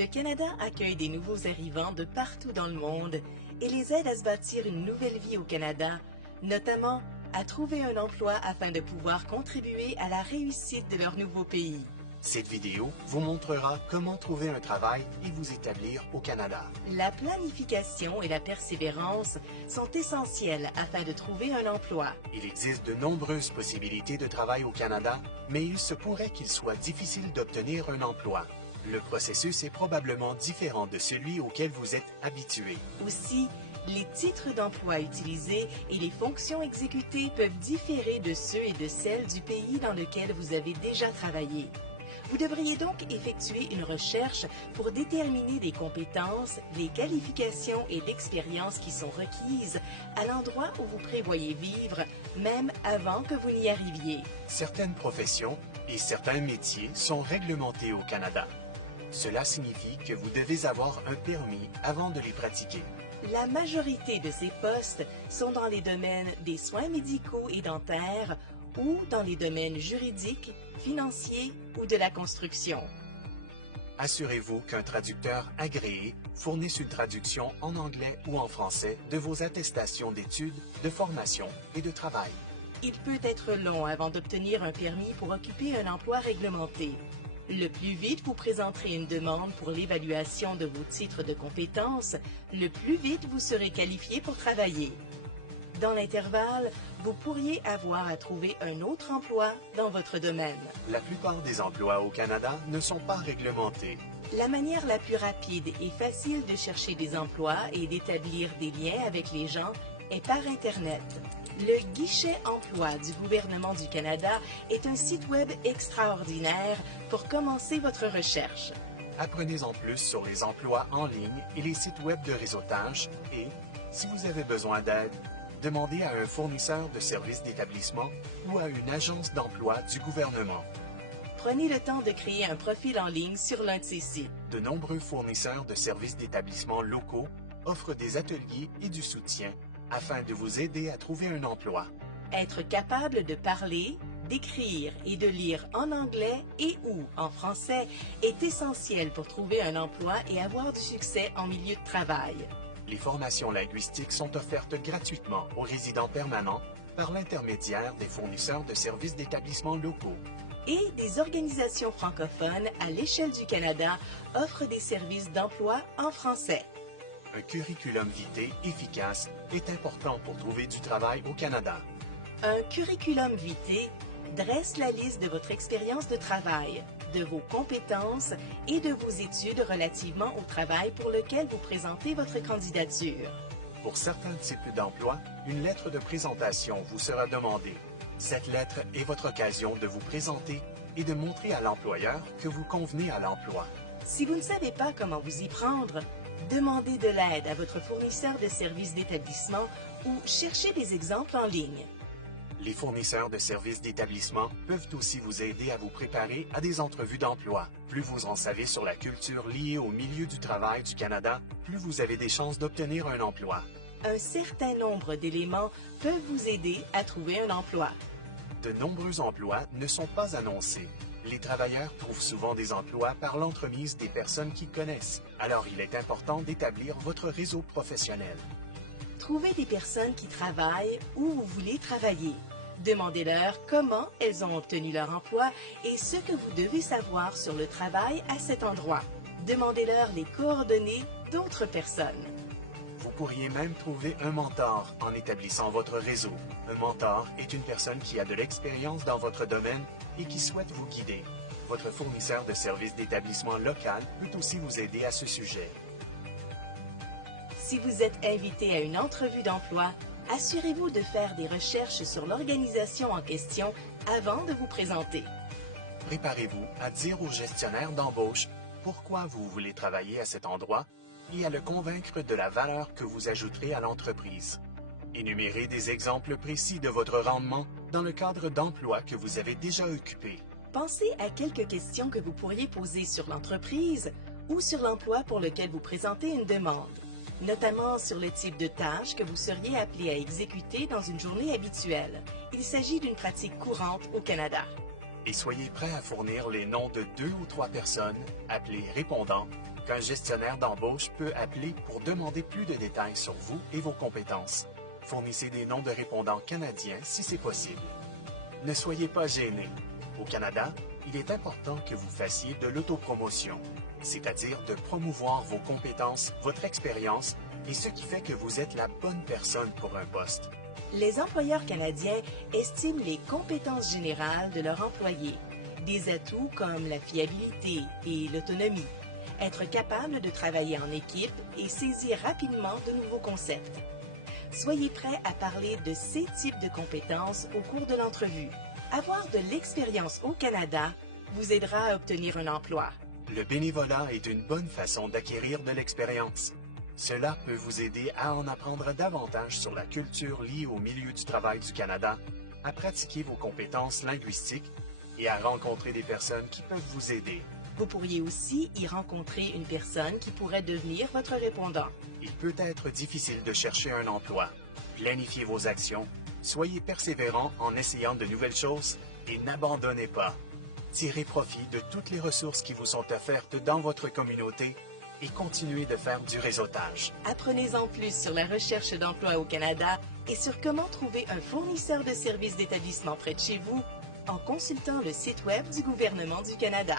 Le Canada accueille des nouveaux arrivants de partout dans le monde et les aide à se bâtir une nouvelle vie au Canada, notamment à trouver un emploi afin de pouvoir contribuer à la réussite de leur nouveau pays. Cette vidéo vous montrera comment trouver un travail et vous établir au Canada. La planification et la persévérance sont essentielles afin de trouver un emploi. Il existe de nombreuses possibilités de travail au Canada, mais il se pourrait qu'il soit difficile d'obtenir un emploi. Le processus est probablement différent de celui auquel vous êtes habitué. Aussi, les titres d'emploi utilisés et les fonctions exécutées peuvent différer de ceux et de celles du pays dans lequel vous avez déjà travaillé. Vous devriez donc effectuer une recherche pour déterminer les compétences, les qualifications et l'expérience qui sont requises à l'endroit où vous prévoyez vivre, même avant que vous n'y arriviez. Certaines professions et certains métiers sont réglementés au Canada. Cela signifie que vous devez avoir un permis avant de les pratiquer. La majorité de ces postes sont dans les domaines des soins médicaux et dentaires ou dans les domaines juridiques, financiers ou de la construction. Assurez-vous qu'un traducteur agréé fournisse une traduction en anglais ou en français de vos attestations d'études, de formation et de travail. Il peut être long avant d'obtenir un permis pour occuper un emploi réglementé. Le plus vite vous présenterez une demande pour l'évaluation de vos titres de compétences, le plus vite vous serez qualifié pour travailler. Dans l'intervalle, vous pourriez avoir à trouver un autre emploi dans votre domaine. La plupart des emplois au Canada ne sont pas réglementés. La manière la plus rapide et facile de chercher des emplois et d'établir des liens avec les gens est par Internet. Le guichet emploi du gouvernement du Canada est un site web extraordinaire pour commencer votre recherche. Apprenez en plus sur les emplois en ligne et les sites web de réseautage et, si vous avez besoin d'aide, demandez à un fournisseur de services d'établissement ou à une agence d'emploi du gouvernement. Prenez le temps de créer un profil en ligne sur l'un de ces sites. De nombreux fournisseurs de services d'établissement locaux offrent des ateliers et du soutien afin de vous aider à trouver un emploi. Être capable de parler, d'écrire et de lire en anglais et ou en français est essentiel pour trouver un emploi et avoir du succès en milieu de travail. Les formations linguistiques sont offertes gratuitement aux résidents permanents par l'intermédiaire des fournisseurs de services d'établissements locaux. Et des organisations francophones à l'échelle du Canada offrent des services d'emploi en français. Un curriculum vitae efficace est important pour trouver du travail au Canada. Un curriculum vitae dresse la liste de votre expérience de travail, de vos compétences et de vos études relativement au travail pour lequel vous présentez votre candidature. Pour certains types d'emplois, une lettre de présentation vous sera demandée. Cette lettre est votre occasion de vous présenter et de montrer à l'employeur que vous convenez à l'emploi. Si vous ne savez pas comment vous y prendre, demandez de l'aide à votre fournisseur de services d'établissement ou cherchez des exemples en ligne. Les fournisseurs de services d'établissement peuvent aussi vous aider à vous préparer à des entrevues d'emploi. Plus vous en savez sur la culture liée au milieu du travail du Canada, plus vous avez des chances d'obtenir un emploi. Un certain nombre d'éléments peuvent vous aider à trouver un emploi. De nombreux emplois ne sont pas annoncés. Les travailleurs trouvent souvent des emplois par l'entremise des personnes qu'ils connaissent. Alors il est important d'établir votre réseau professionnel. Trouvez des personnes qui travaillent où vous voulez travailler. Demandez-leur comment elles ont obtenu leur emploi et ce que vous devez savoir sur le travail à cet endroit. Demandez-leur les coordonnées d'autres personnes. Vous pourriez même trouver un mentor en établissant votre réseau. Un mentor est une personne qui a de l'expérience dans votre domaine et qui souhaite vous guider. Votre fournisseur de services d'établissement local peut aussi vous aider à ce sujet. Si vous êtes invité à une entrevue d'emploi, assurez-vous de faire des recherches sur l'organisation en question avant de vous présenter. Préparez-vous à dire au gestionnaire d'embauche pourquoi vous voulez travailler à cet endroit et à le convaincre de la valeur que vous ajouterez à l'entreprise. Énumérez des exemples précis de votre rendement dans le cadre d'emploi que vous avez déjà occupé. Pensez à quelques questions que vous pourriez poser sur l'entreprise ou sur l'emploi pour lequel vous présentez une demande, notamment sur le type de tâches que vous seriez appelé à exécuter dans une journée habituelle. Il s'agit d'une pratique courante au Canada. Et soyez prêt à fournir les noms de 2 ou 3 personnes, appelées répondants, qu'un gestionnaire d'embauche peut appeler pour demander plus de détails sur vous et vos compétences. Fournissez des noms de répondants canadiens si c'est possible. Ne soyez pas gênés. Au Canada, il est important que vous fassiez de l'autopromotion, c'est-à-dire de promouvoir vos compétences, votre expérience et ce qui fait que vous êtes la bonne personne pour un poste. Les employeurs canadiens estiment les compétences générales de leurs employés, des atouts comme la fiabilité et l'autonomie, être capable de travailler en équipe et saisir rapidement de nouveaux concepts. Soyez prêts à parler de ces types de compétences au cours de l'entrevue. Avoir de l'expérience au Canada vous aidera à obtenir un emploi. Le bénévolat est une bonne façon d'acquérir de l'expérience. Cela peut vous aider à en apprendre davantage sur la culture liée au milieu du travail du Canada, à pratiquer vos compétences linguistiques et à rencontrer des personnes qui peuvent vous aider. Vous pourriez aussi y rencontrer une personne qui pourrait devenir votre répondant. Il peut être difficile de chercher un emploi. Planifiez vos actions, soyez persévérant en essayant de nouvelles choses et n'abandonnez pas. Tirez profit de toutes les ressources qui vous sont offertes dans votre communauté et continuez de faire du réseautage. Apprenez-en plus sur la recherche d'emploi au Canada et sur comment trouver un fournisseur de services d'établissement près de chez vous en consultant le site Web du gouvernement du Canada.